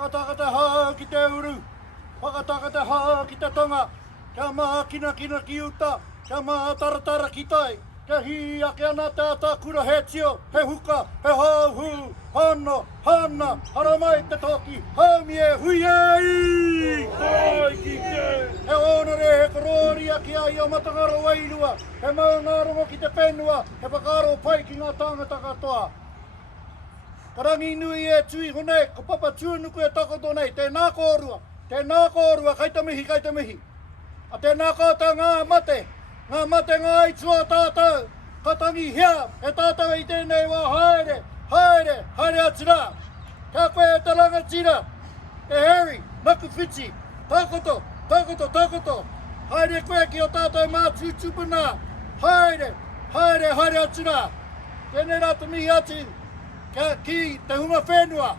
whakatakata hao ki te uru, whakatakata hao ki te tonga, kia maha kina ki uta, kia maha taratara ki tai, kia hi ake ana tātā kura he tio, he huka, he hauhu, hana, haramai te toki, haumi e hui ei! Ai ki te! He onore, he korori aki ai o matangaro wairua, he maungarongo ki te whenua, he whakaro pai ki ngā tāngata katoa. Karangi nui e tui honei, ko papa tuanuku e takoto nei, tēnā kōrua, kai te mihi. A tēnā kōtau ngā mate ngā itua tātou, katangi hea, e tātou i tēnei wā haere atira. Ka koe e te langa tira, e Harry, Naku Fetii, takoto, haere koe ki o tātou mā tūtupuna, haere atira. Tēnei rā te mihi atu, ki te hunga whenua,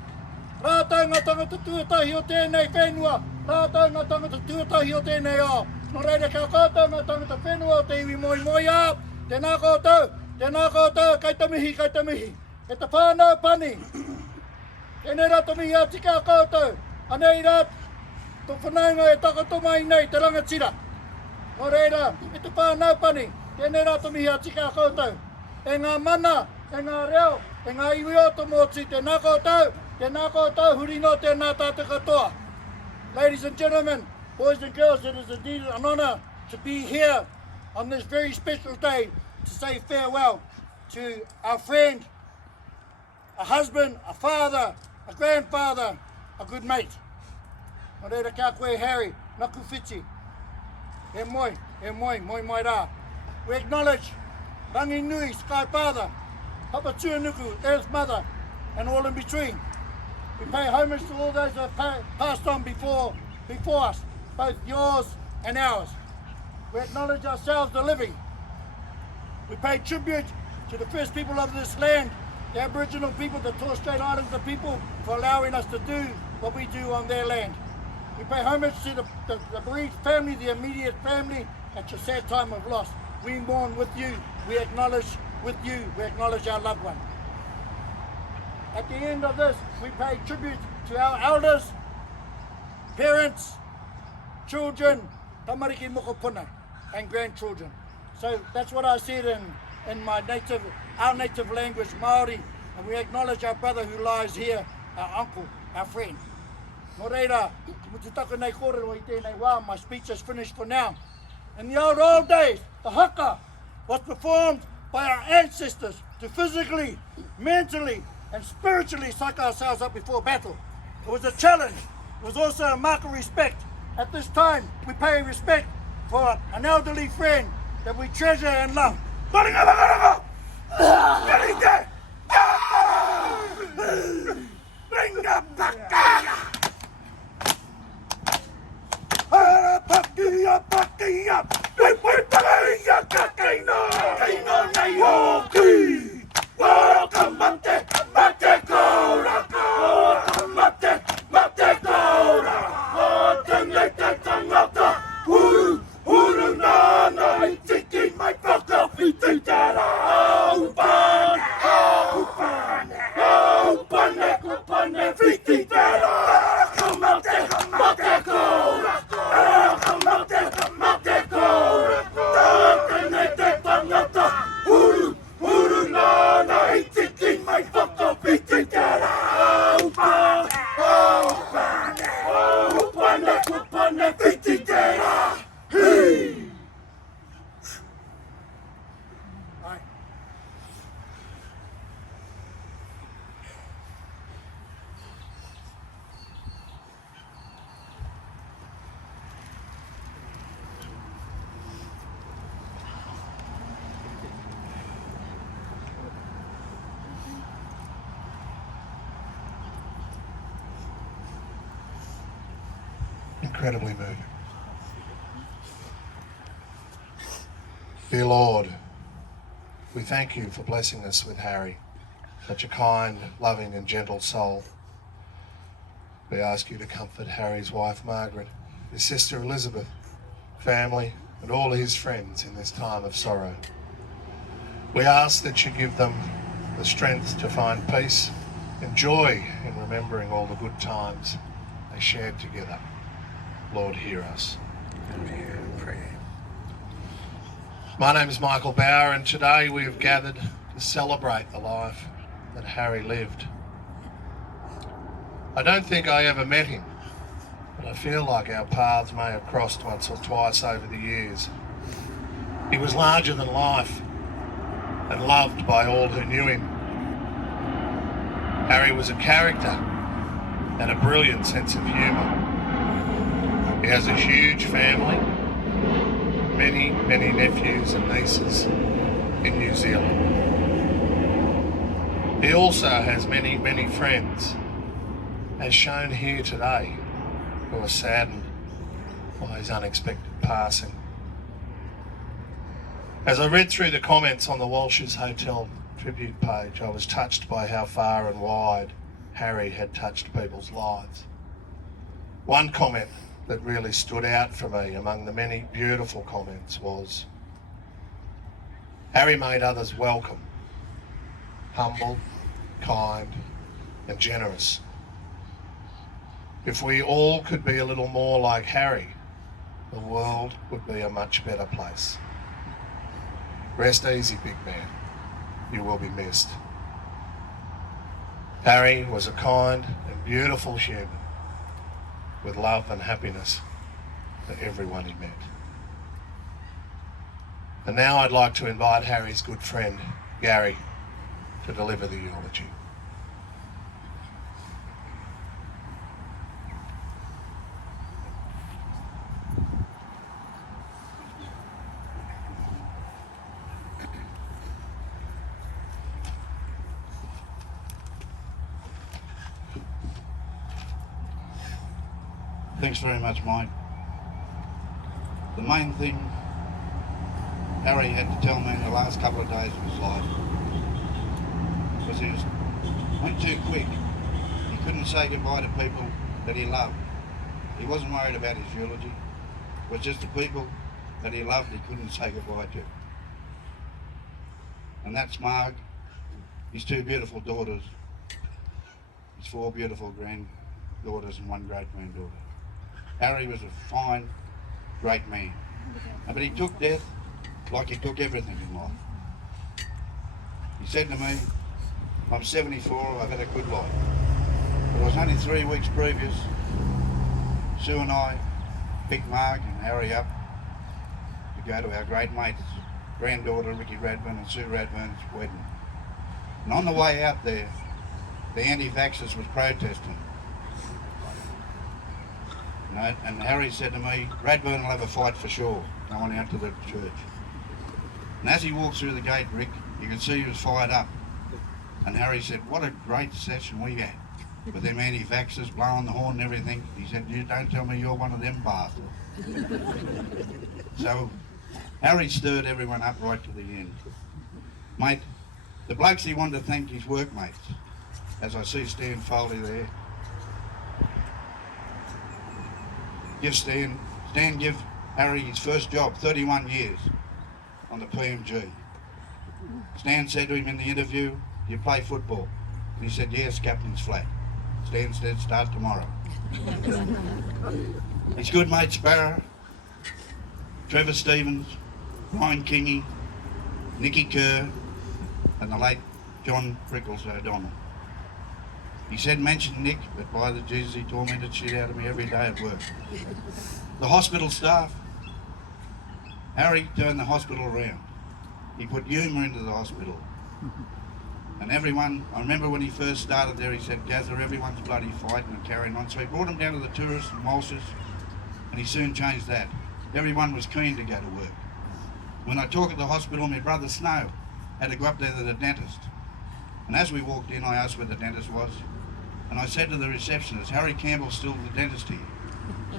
rātou ngā tangata tuatahi o tēnei whenua, rātou ngā tangata tuatahi o tēnei ao. Nō reira kia koutou ngā tangata whenua o te iwi moi a, tēnā koutou, kai te mihi, e te whānau pani. Tēnei rā te mihi ati kia koutou, anei rā, tō whanaunga e takato mai nei te rangatira. Nō reira, e te whānau pani, tēnei rā te mihi ati kia koutou, e ngā mana, e ngā reo, e ngā iwi o te mōti, tēnā koutou, huri no tēnā tātou katoa. Ladies and gentlemen, boys and girls, it is indeed an honour to be here on this very special day to say farewell to our friend, a husband, a father, a grandfather, a good mate. Nō reira kia koe Harry, Naku Fetii. E moi rā. We acknowledge Rangi Nui, Sky Father, Papa Tuanuku, Earth Mother, and all in between. We pay homage to all those that have passed on before us, both yours and ours. We acknowledge ourselves, the living. We pay tribute to the first people of this land, the Aboriginal people, the Torres Strait Islander people, for allowing us to do what we do on their land. We pay homage to the bereaved family, the immediate family, at your sad time of loss. We mourn with you, we acknowledge with you, we acknowledge our loved one. At the end of this, we pay tribute to our elders, parents, children, tamariki mokopuna, and grandchildren. So that's what I said in our native language, Māori, and we acknowledge our brother who lies here, our uncle, our friend. Nō reira, mututaka nei kōrero i tēnei wā, my speech is finished for now. In the old days, the haka was performed by our ancestors to physically, mentally, and spiritually psych ourselves up before battle. It was a challenge. It was also a mark of respect. At this time, we pay respect for an elderly friend that we treasure and love. Incredibly moving. Dear Lord, we thank you for blessing us with Harry, such a kind, loving and gentle soul. We ask you to comfort Harry's wife Margaret, his sister Elizabeth, family and all his friends in this time of sorrow. We ask that you give them the strength to find peace and joy in remembering all the good times shared together. Lord, hear us. And hear prayer. My name is Michael Bauer, and today we have gathered to celebrate the life that Harry lived. I don't think I ever met him, but I feel like our paths may have crossed once or twice over the years. He was larger than life and loved by all who knew him. Harry was a character and a brilliant sense of humour. He has a huge family, many, many nephews and nieces in New Zealand. He also has many, many friends, as shown here today, who are saddened by his unexpected passing. As I read through the comments on the Walsh's Hotel tribute page, I was touched by how far and wide Harry had touched people's lives. One comment that really stood out for me among the many beautiful comments was, Harry made others welcome, humble, kind and generous. If we all could be a little more like Harry, the world would be a much better place. Rest easy, big man. You will be missed. Harry was a kind and beautiful human with love and happiness for everyone he met. And now I'd like to invite Harry's good friend, Gary, to deliver the eulogy. Thanks very much, Mike. The main thing Harry had to tell me in the last couple of days of his life was he went too quick. He couldn't say goodbye to people that he loved. He wasn't worried about his eulogy. It was just the people that he loved he couldn't say goodbye to. And that's Marg, his two beautiful daughters, his four beautiful granddaughters and one great-granddaughter. Harry was a fine, great man. But he took death like he took everything in life. He said to me, I'm 74, I've had a good life. But it was only 3 weeks previous, Sue and I picked Mark and Harry up to go to our great mate's granddaughter, Ricky Radburn, and Sue Radburn's wedding. And on the way out there, the anti-vaxxers was protesting. And Harry said to me, Radburn will have a fight for sure, going out to the church. And as he walked through the gate, Rick, you could see he was fired up. And Harry said, what a great session we had, with them anti-vaxxers blowing the horn and everything. He said, you don't tell me you're one of them bastards. So Harry stirred everyone up right to the end. Mate, the blokes he wanted to thank his workmates, as I see Stan Foley there. Stan give Harry his first job, 31 years, on the PMG. Stan said to him in the interview, do you play football? And he said, yes, captain's flat. Stan said, start tomorrow. His good mate Sparrow, Trevor Stevens, Ryan Kingy, Nicky Kerr, and the late John Prickles O'Donnell. He said, mention Nick, but by the Jesus, he tormented shit out of me every day at work. The hospital staff, Harry turned the hospital around. He put humour into the hospital. And everyone, I remember when he first started there, he said, Gather, everyone's bloody fighting and carrying on. So he brought them down to the tourists and Walsh's, and he soon changed that. Everyone was keen to go to work. When I talked at the hospital, my brother Snow had to go up there to the dentist. And as we walked in, I asked where the dentist was. And I said to the receptionist, Harry Campbell's still the dentist here.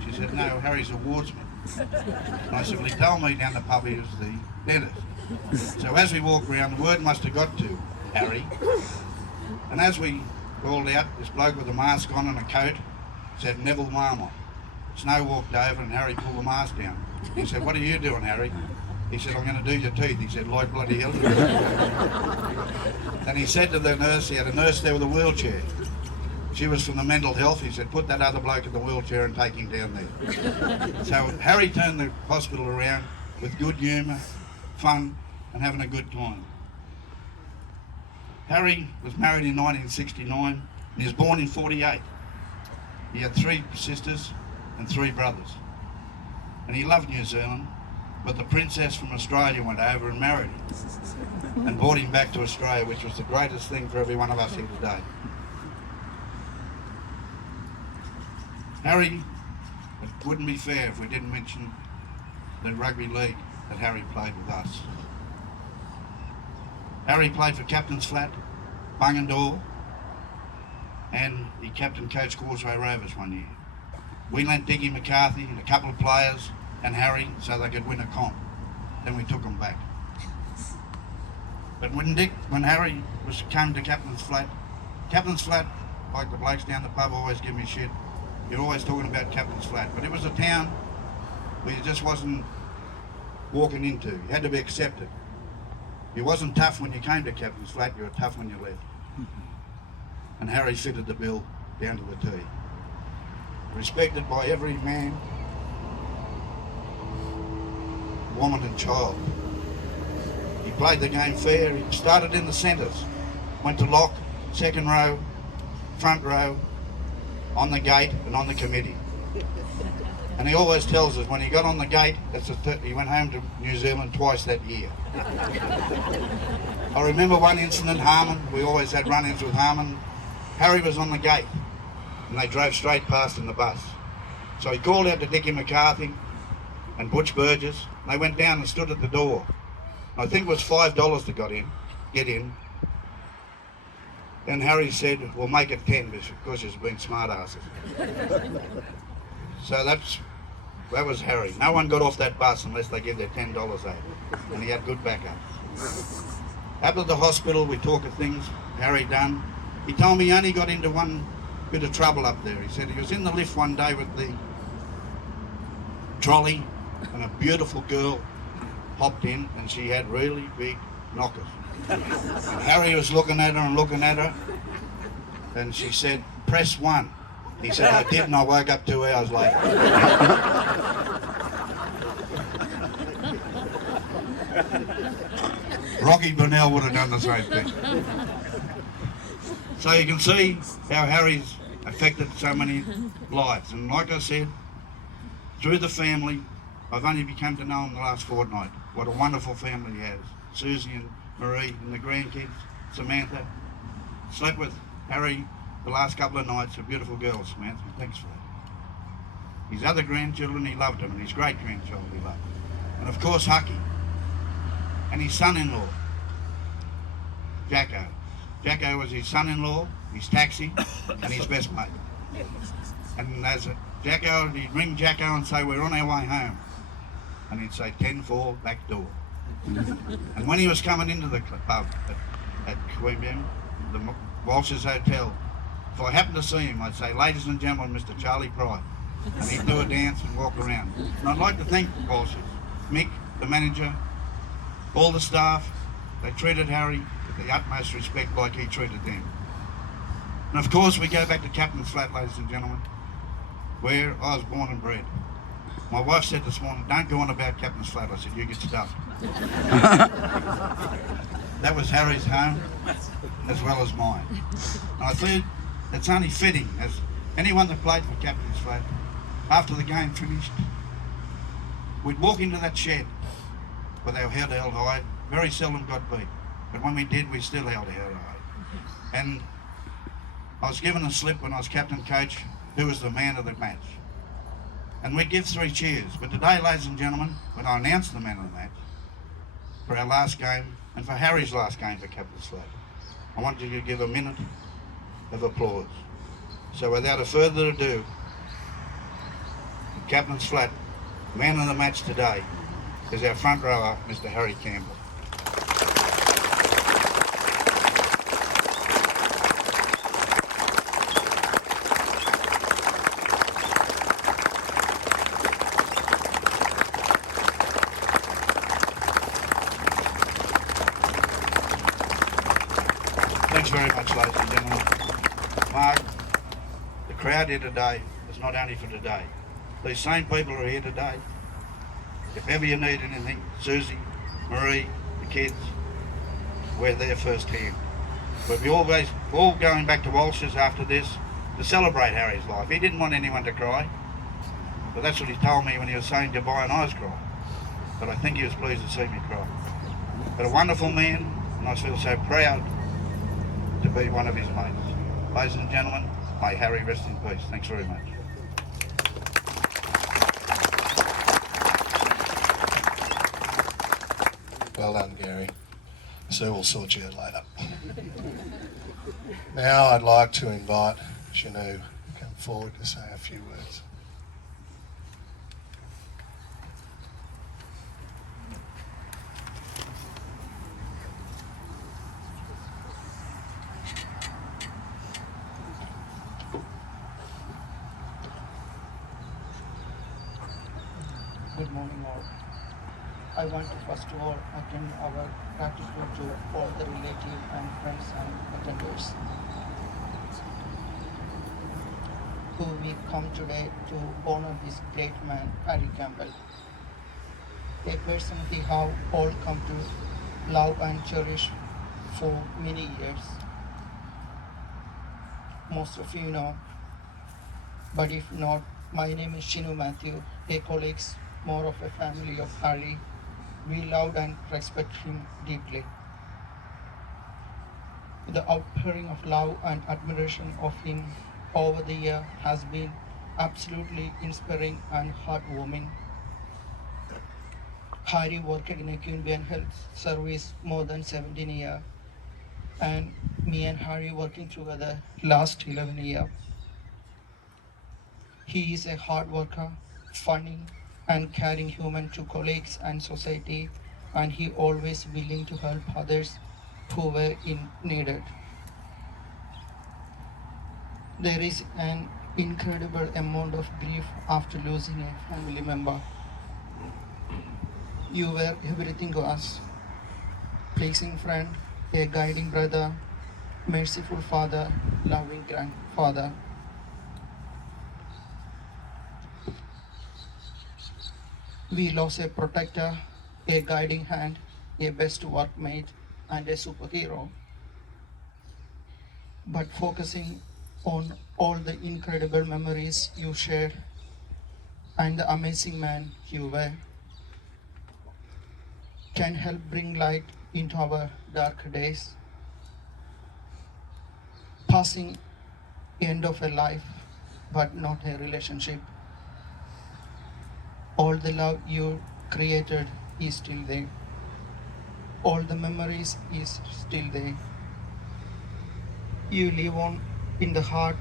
She said, no, Harry's a wardsman. And I said, well, he told me down the pub he was the dentist. So as we walked around, the word must have got to Harry. And as we rolled out, this bloke with a mask on and a coat said, Neville Marmot. Snow walked over and Harry pulled the mask down. He said, what are you doing, Harry? He said, I'm going to do your teeth. He said, like bloody hell. Then he said to the nurse, he had a nurse there with a wheelchair. She She was from the mental health. He said, put that other bloke in the wheelchair and take him down there. So Harry turned the hospital around with good humour, fun, and having a good time. Harry was married in 1969 and he was born in 48. He had 3 sisters and 3 brothers. And he loved New Zealand, but the princess from Australia went over and married him and brought him back to Australia, which was the greatest thing for every one of us here today. Harry, it wouldn't be fair if we didn't mention the rugby league that Harry played with us. Harry played for Captain's Flat, Bungendore, and he captained Coach Causeway Rovers one year. We lent Dickie McCarthy and a couple of players and Harry so they could win a comp. Then we took them back. But when Harry came to Captain's Flat, like the blokes down the pub always give me shit, you're always talking about Captain's Flat, but it was a town where you just wasn't walking into. You had to be accepted. You wasn't tough when you came to Captain's Flat, you were tough when you left. And Harry fitted the bill down to the T. Respected by every man, woman and child. He played the game fair. He started in the centres, went to lock, second row, front row, on the gate and on the committee. And he always tells us when he got on the gate, he went home to New Zealand twice that year. I remember one incident, Harmon, we always had run-ins with Harmon. Harry was on the gate and they drove straight past in the bus. So he called out to Dickie McCarthy and Butch Burgess. They went down and stood at the door. I think it was $5 to get in. Then Harry said, we'll make it 10 because he's been smart asses. So that was Harry. No one got off that bus unless they give their $10 out. And he had good backup. After the hospital, we talk of things Harry done. He told me he only got into one bit of trouble up there. He said he was in the lift one day with the trolley and a beautiful girl hopped in and she had really big knockers. And Harry was looking at her and she said, press 1. He said, I did and I woke up 2 hours later. Rocky Burnell would have done the same thing. So you can see how Harry's affected so many lives. And like I said, through the family, I've only become to know him the last fortnight. What a wonderful family he has. Susie and Marie and the grandkids, Samantha. Slept with Harry the last couple of nights, a beautiful girl, Samantha. Thanks for that. His other grandchildren, he loved them, and his great-grandchildren, he loved. And of course, Hucky. And his son-in-law, Jacko. Jacko was his son-in-law, his taxi, and his best mate. And as Jacko, he'd ring Jacko and say, we're on our way home. And he'd say, 10-4, back door. And when he was coming into the pub at Queanbeyan, the Walsh's Hotel, if I happened to see him, I'd say, ladies and gentlemen, Mr. Charlie Pride. And he'd do a dance and walk around. And I'd like to thank the Walsh's, Mick, the manager, all the staff. They treated Harry with the utmost respect like he treated them. And of course, we go back to Captain's Flat, ladies and gentlemen, where I was born and bred. My wife said this morning, don't go on about Captain's Flat. I said, you get stuffed. That was Harry's home, as well as mine. And I thought it's only fitting, as anyone that played for Captain's Flat, after the game finished, we'd walk into that shed with our head held high. Very seldom got beat, but when we did, we still held our head high. And I was given a slip when I was captain coach, who was the man of the match. And we'd give 3 cheers. But today, ladies and gentlemen, when I announced the man of the match, for our last game, and for Harry's last game for Captain's Flat, I want you to give a minute of applause. So without a further ado, Captain's Flat, man of the match today, is our front rower, Mr. Harry Campbell. Thanks very much, ladies and gentlemen. Mark, crowd here today is not only for today. These same people are here today. If ever you need anything, Susie, Marie, the kids, we're there firsthand. We'll be always all going back to Walsh's after this to celebrate Harry's life. He didn't want anyone to cry, but that's what he told me when he was saying goodbye and I was crying. But I think he was pleased to see me cry. But a wonderful man, and I feel so proud to be one of his mates. Ladies and gentlemen, may Harry rest in peace. Thanks very much. Well done, Gary. Sue will sort you out later. Now I'd like to invite Shanu to come forward to say a few words. Good morning all. I want to first of all attend our gratitude to all the relatives and friends and attenders who we come today to honor this great man, Harry Campbell. A person we have all come to love and cherish for many years. Most of you know, but if not, my name is Shinu Matthew, a colleague, more of a family of Harry. We love and respect him deeply. The outpouring of love and admiration of him over the year has been absolutely inspiring and heartwarming. Harry worked in a Queanbeyan health service more than 17 years, and me and Harry working together last 11 years. He is a hard worker, funny, and caring human to colleagues and society, and he always willing to help others who were in needed. There is an incredible amount of grief after losing a family member. You were everything to us, pleasing friend, a guiding brother, merciful father, loving grandfather. We lost a protector, a guiding hand, a best workmate, and a superhero. But focusing on all the incredible memories you shared and the amazing man you were can help bring light into our dark days. Passing end of a life, but not a relationship. All the love you created is still there. All the memories is still there. You live on in the heart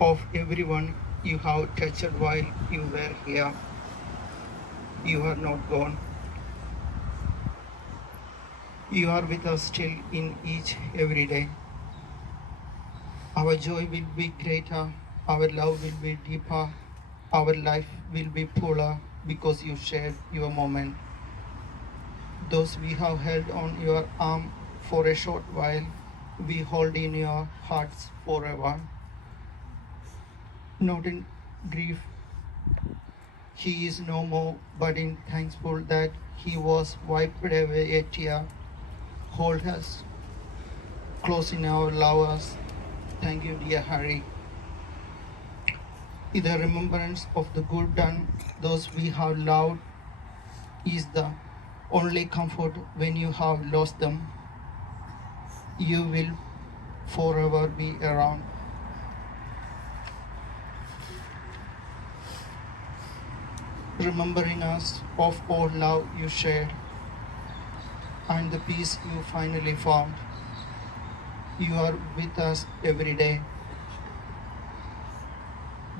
of everyone you have touched while you were here. You are not gone. You are with us still in each every day. Our joy will be greater, our love will be deeper, our life will be fuller because you shared your moment. Those we have held on your arm for a short while, we hold in your hearts forever. Not in grief, he is no more, but in thankful that he was wiped away a tear. Hold us close in our lovers. Thank you, dear Harry. In the remembrance of the good done, those we have loved is the only comfort when you have lost them. You will forever be around. Remembering us of all love you shared and the peace you finally found. You are with us every day.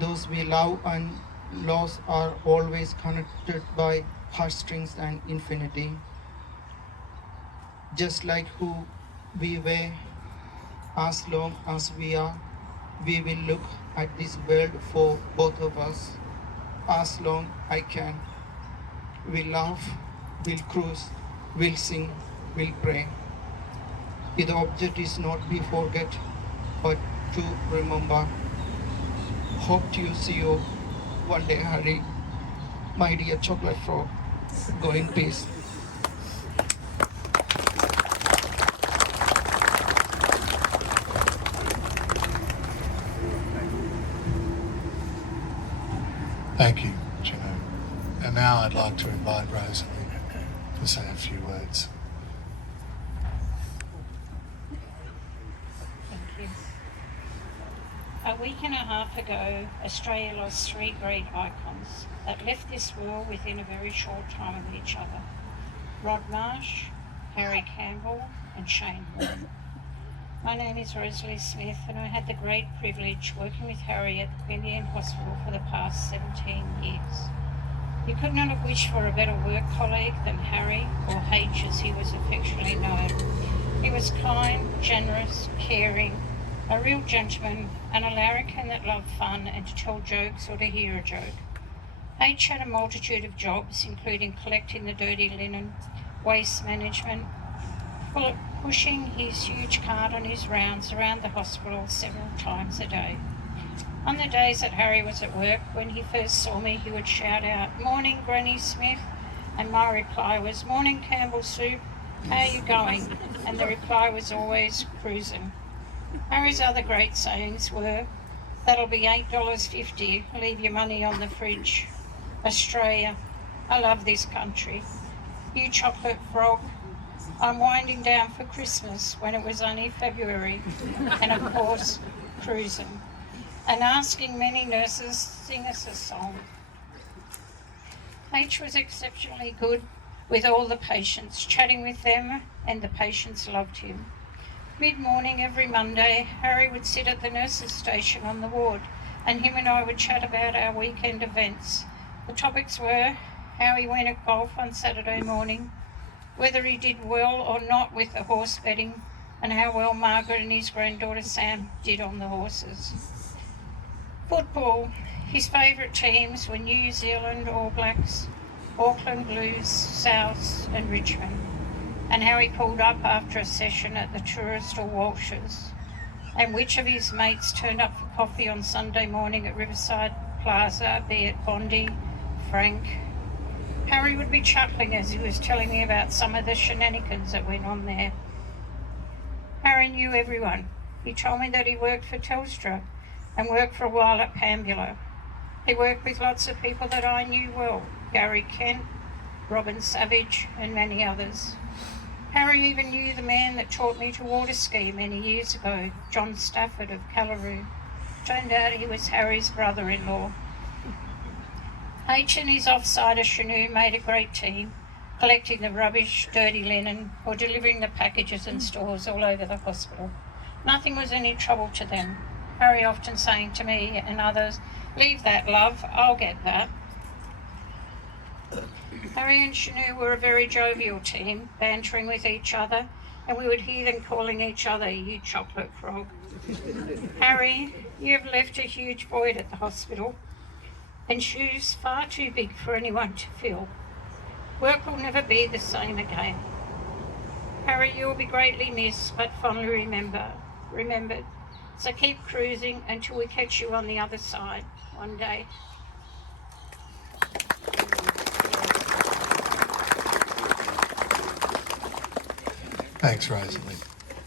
Those we love and lost are always connected by heartstrings and infinity. Just like who we were, as long as we are, we will look at this world for both of us. As long I can, we'll laugh, we'll cruise, we'll sing, we'll pray. The object is not be forget, but to remember. Hope to see you one day, Harry. My dear chocolate frog. Go in peace. Thank you, Gino. And now I'd like to invite Rosalie to say a few words. Thank you. A week and a half ago, Australia lost three great icons that left this world within a very short time of each other. Rod Marsh, Harry Campbell and Shane Warne. My name is Rosalie Smith and I had the great privilege working with Harry at the Queanbeyan Hospital for the past 17 years. You could not have wished for a better work colleague than Harry, or H as he was affectionately known. He was kind, generous, caring, a real gentleman and a larrikin that loved fun and to tell jokes or to hear a joke. H had a multitude of jobs, including collecting the dirty linen, waste management, pushing his huge cart on his rounds around the hospital several times a day. On the days that Harry was at work, when he first saw me, he would shout out, "Morning, Granny Smith," and my reply was, "Morning, Campbell Soup, how are you going?" And the reply was always, "Cruising." Harry's other great sayings were, "That'll be $8.50, leave your money on the fridge." "Australia, I love this country." "You chocolate frog, I'm winding down for Christmas," when it was only February. And of course, "Cruising." And asking many nurses, "Sing us a song." H was exceptionally good with all the patients, chatting with them, and the patients loved him. Mid-morning every Monday, Harry would sit at the nurses' station on the ward, and him and I would chat about our weekend events. The topics were how he went at golf on Saturday morning, whether he did well or not with the horse betting, and how well Margaret and his granddaughter Sam did on the horses. Football. His favourite teams were New Zealand All Blacks, Auckland Blues, Souths and Richmond, and how he pulled up after a session at the Tourist or Walsh's, and which of his mates turned up for coffee on Sunday morning at Riverside Plaza, be it Bondi, Frank. Harry would be chuckling as he was telling me about some of the shenanigans that went on there. Harry knew everyone. He told me that he worked for Telstra and worked for a while at Campbell. He worked with lots of people that I knew well, Gary Kent, Robin Savage and many others. Harry even knew the man that taught me to water ski many years ago, John Stafford of Callaroo. Turned out he was Harry's brother-in-law. H and his off-sider Shanu made a great team, collecting the rubbish, dirty linen, or delivering the packages and stores all over the hospital. Nothing was any trouble to them. Harry often saying to me and others, "Leave that, love, I'll get that." Harry and Shanu were a very jovial team, bantering with each other, and we would hear them calling each other, "You chocolate frog." "Harry, you have left a huge void at the hospital, and shoes far too big for anyone to fill. Work will never be the same again. Harry, you will be greatly missed, but fondly remembered. So keep cruising until we catch you on the other side one day." Thanks, Rosalie.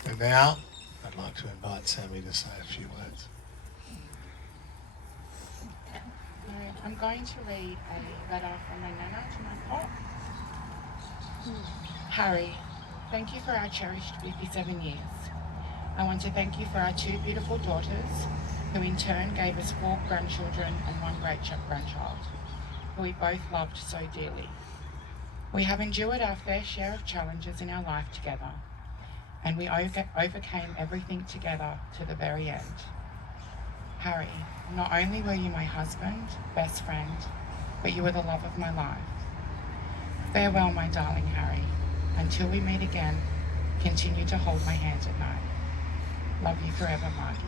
And now I'd like to invite Sammy to say a few words. I'm going to read a letter from my nana to my pop. Harry, thank you for our cherished 57 years. I want to thank you for our 2 beautiful daughters, who in turn gave us 4 grandchildren and 1 great grandchild, who we both loved so dearly. We have endured our fair share of challenges in our life together, and we overcame everything together to the very end. Harry, not only were you my husband, best friend, but you were the love of my life. Farewell, my darling Harry. Until we meet again, continue to hold my hand at night. Love you forever, Margie.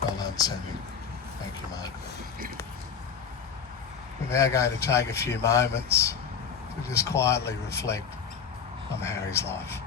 Well done, Sammy. Thank you, Mark. We're now going to take a few moments to just quietly reflect on Harry's life.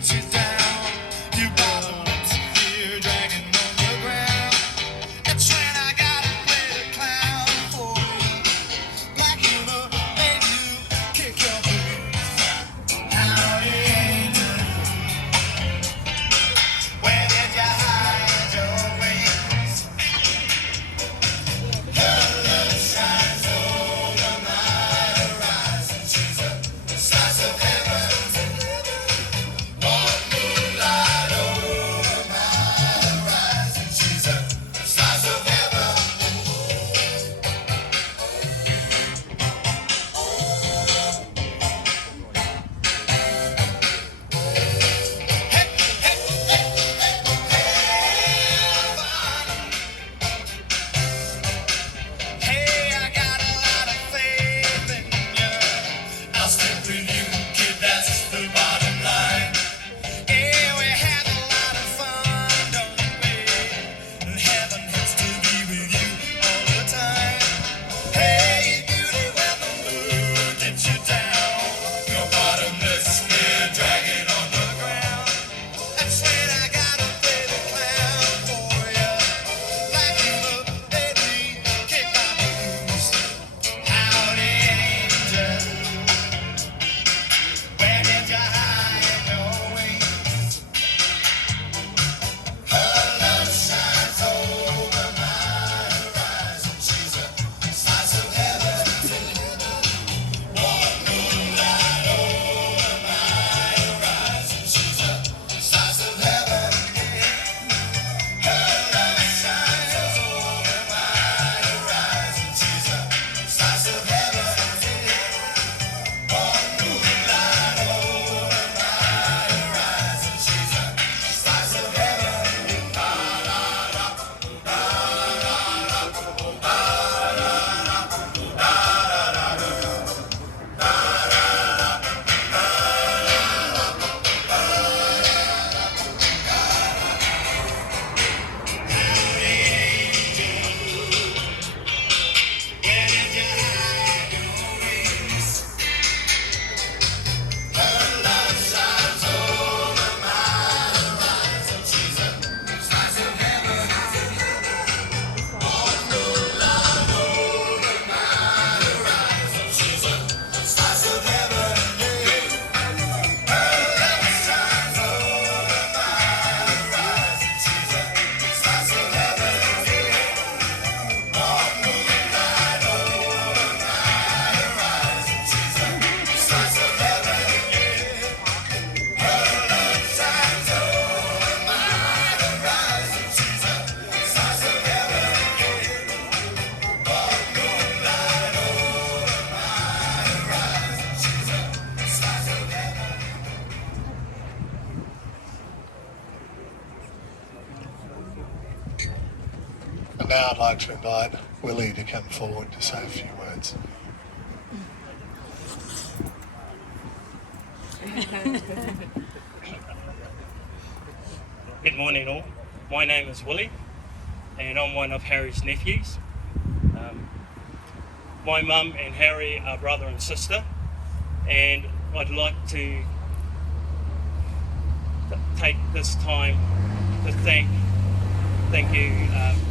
get you down. You bottomless fear dragging on the ground. That's when I gotta play the clown for you. Black humor made you kick your boots. Howdy, angel. Where did you hide your wings? Her love shines over my horizon. She's a slice of heaven. Warm moonlight over my horizon. She's a slice of heaven. Hey, I got a lot of faith in you. I'll stick with you, kid, that's the bottom line. Yeah, we had a lot of fun, don't we? And heaven has to be with you all the time. Hey, beauty, when the mood gets you down, your bottomless snare dragging on the ground. That's when I gotta play the clown for you. Like you look, baby, kick my blues. Howdy, angel. Where did you hide your wings? Her love shines over my horizon. She's a slice of heaven. Warm moonlight over my horizon. She's a slice of heaven. Her love shines over my horizon. She's a slice of heaven. Warm moonlight over my horizon. She's a slice of heaven. Where did you hide your wings? Her love shines over my horizon. She's a slice of heaven. Warm moonlight over my horizon. She's a slice of heaven. Her love shines over my horizon. She's a slice of heaven. Warm moonlight over my horizon. She's a slice of heaven. Her love shines over my horizon. She's a slice of heaven. Warm moonlight over my horizon. She's a slice of heaven. And now I'd like to invite Willie to come forward to say a few words. Good morning all. My name is Willie and I'm one of Harry's nephews. My mum and Harry are brother and sister, and I'd like to take this time to thank you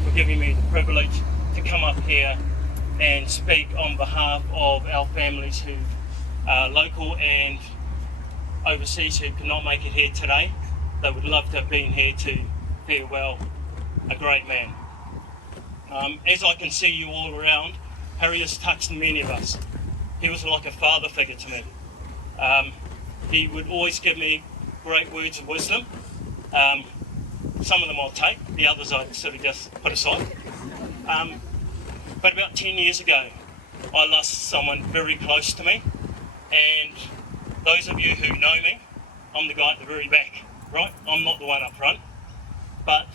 for giving me the privilege to come up here and speak on behalf of our families who are local and overseas who cannot make it here today. They would love to have been here to farewell a great man. As I can see you all around, Harry has touched many of us. He was like a father figure to me. He would always give me great words of wisdom. Some of them I'll take, the others I'd sort of just put aside. But about 10 years ago, I lost someone very close to me, and those of you who know me, I'm the guy at the very back, right? I'm not the one up front, but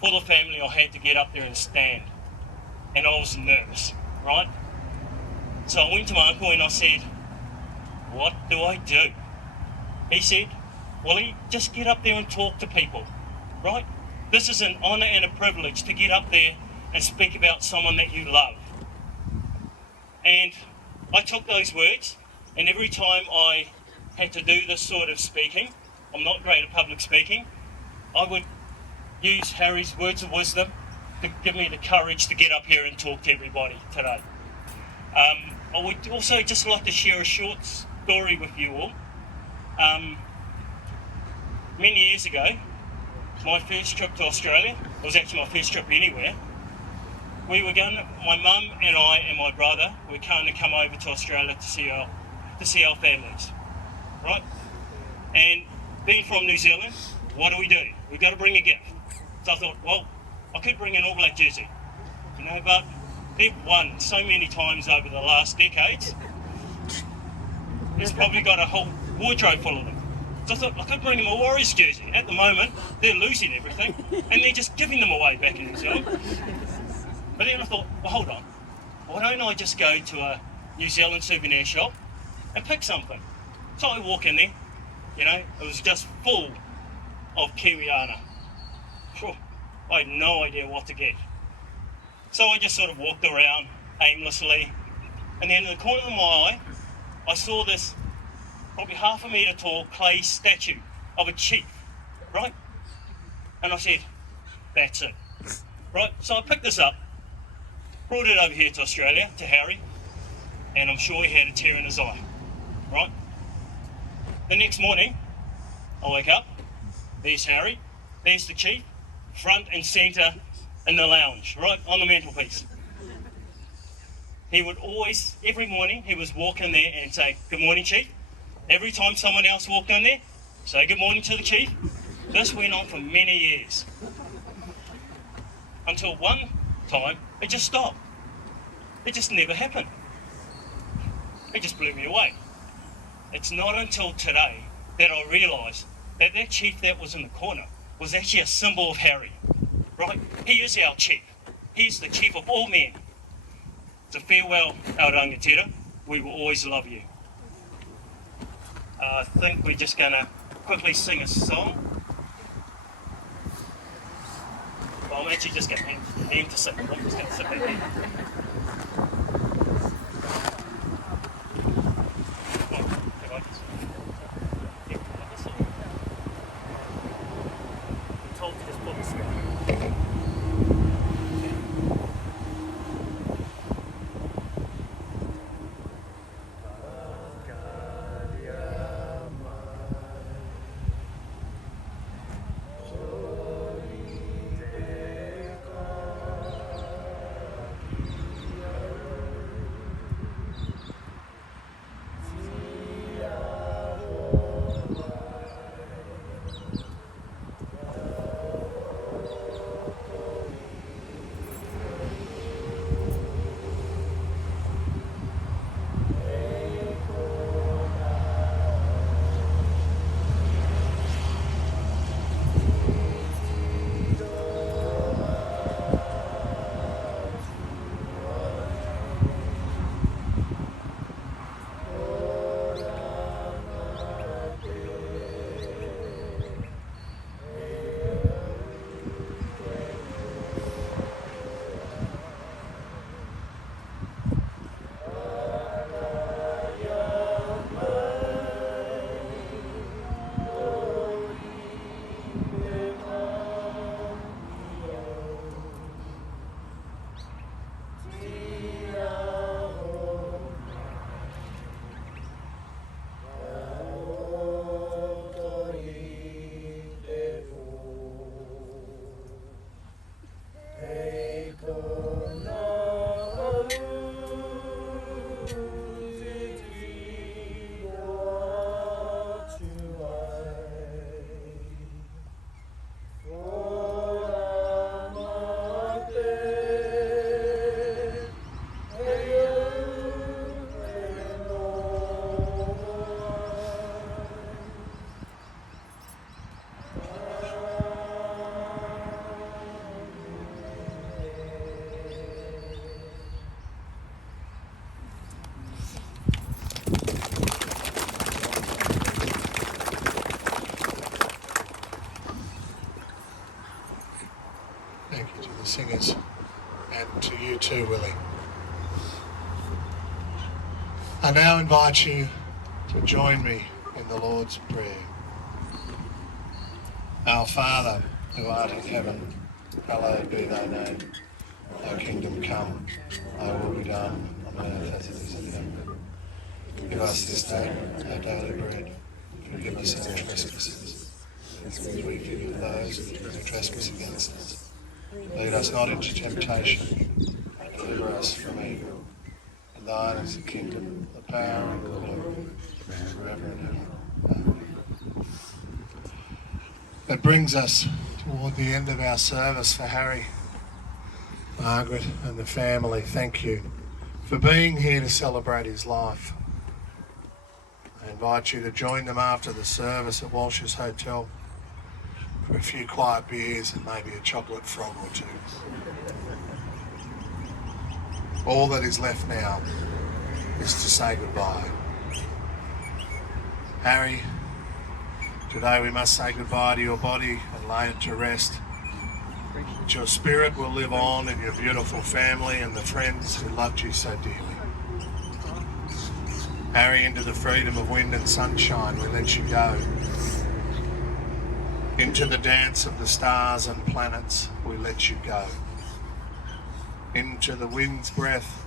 for the family I had to get up there and stand, and I was nervous, right? So I went to my uncle and I said, what do I do? He said, Willie, just get up there and talk to people, right? This is an honour and a privilege to get up there and speak about someone that you love. And I took those words, and every time I had to do this sort of speaking, I'm not great at public speaking, I would use Harry's words of wisdom to give me the courage to get up here and talk to everybody today. I would also just like to share a short story with you all. Many years ago, my first trip to Australia, it was actually my first trip anywhere, we were going, my mum and I and my brother were going to come over to Australia to see our families, right? And being from New Zealand, what do? We've got to bring a gift. So I thought, well, I could bring an All Black jersey, you know, but they've won so many times over the last decades. It's probably got a whole wardrobe full of them. So I thought I could bring them a Warriors jersey. At the moment, they're losing everything, and they're just giving them away back in New Zealand. But then I thought, well, hold on. Why don't I just go to a New Zealand souvenir shop and pick something? So I walk in there, you know, it was just full of Kiwiana. Phew, I had no idea what to get. So I just sort of walked around aimlessly, and then in the corner of my eye, I saw this probably 1/2 metre tall clay statue of a chief, right? And I said, that's it, right? So I picked this up, brought it over here to Australia, to Harry, and I'm sure he had a tear in his eye, right? The next morning, I wake up, there's Harry, there's the chief, front and centre in the lounge, right on the mantelpiece. He would always, every morning, he was walk in there and say, good morning, chief. Every time someone else walked in there, say good morning to the chief. This went on for many years. Until one time, it just stopped. It just never happened. It just blew me away. It's not until today that I realised that that chief that was in the corner was actually a symbol of Harry, right? He is our chief. He's the chief of all men. It's a farewell, Aorangatira. We will always love you. I think we're just going to quickly sing a song. Well, I'm actually just going to aim to sit. I'm just going to sit back here. Thank you to the singers and to you too, Willie. I now invite you to join me in the Lord's Prayer. Our Father, who art in heaven, hallowed be thy name. Thy kingdom come, thy will be done on earth as it is in heaven. Give us this day our daily bread. Forgive us our trespasses, as we forgive those who trespass against us. Lead us not into temptation, but deliver us from evil. And thine is the kingdom, the power and the glory, forever and ever. Amen. That brings us toward the end of our service for Harry, Margaret and the family. Thank you for being here to celebrate his life. I invite you to join them after the service at Walsh's Hotel for a few quiet beers and maybe a chocolate frog or two. All that is left now is to say goodbye. Harry, today we must say goodbye to your body and lay it to rest. But your spirit will live on in your beautiful family and the friends who loved you so dearly. Harry, into the freedom of wind and sunshine we let you go. Into the dance of the stars and planets we let you go. Into the wind's breath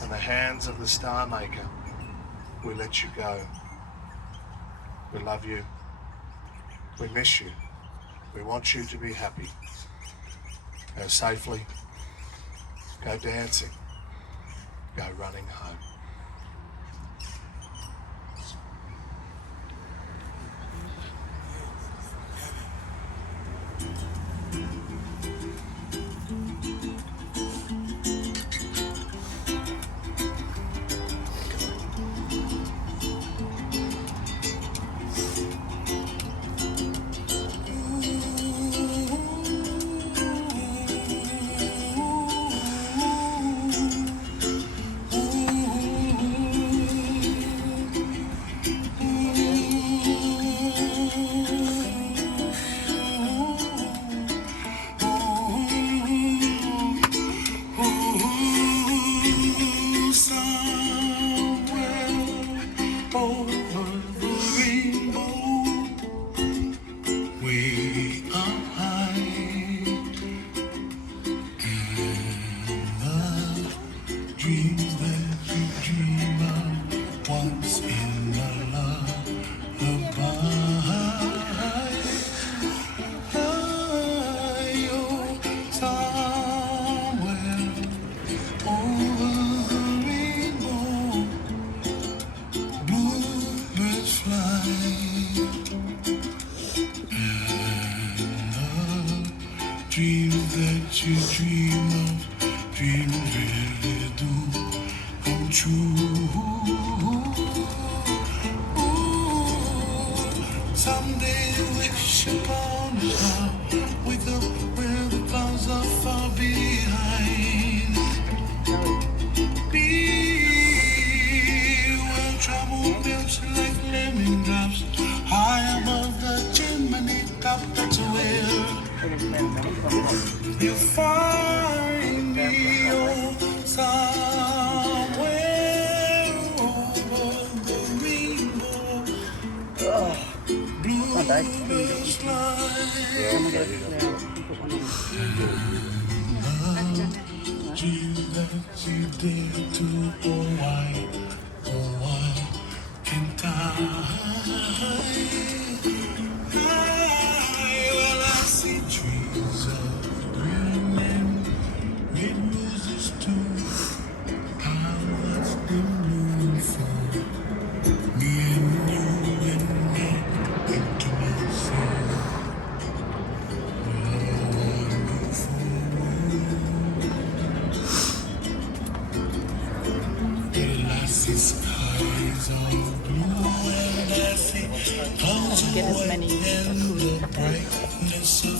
and the hands of the star maker we let you go. We love you. We miss you. We want you to be happy. Go safely. Go dancing. Go running home. Dreams that you dream of, dreams really do come true. Someday wish upon a star, wake up where the clouds are far behind. Be where trouble melts like lemon drops, high above the chimney top. That's where you find me, oh, somewhere over the rainbow. Bluebirds fly. Dream that you dare to, oh why can't I? Well, I see trees of green and red roses too. I'll watch them bloom for me and you and me into myself. Wonderful world. Well, I see skies of blue and I see clouds of white and the brightness of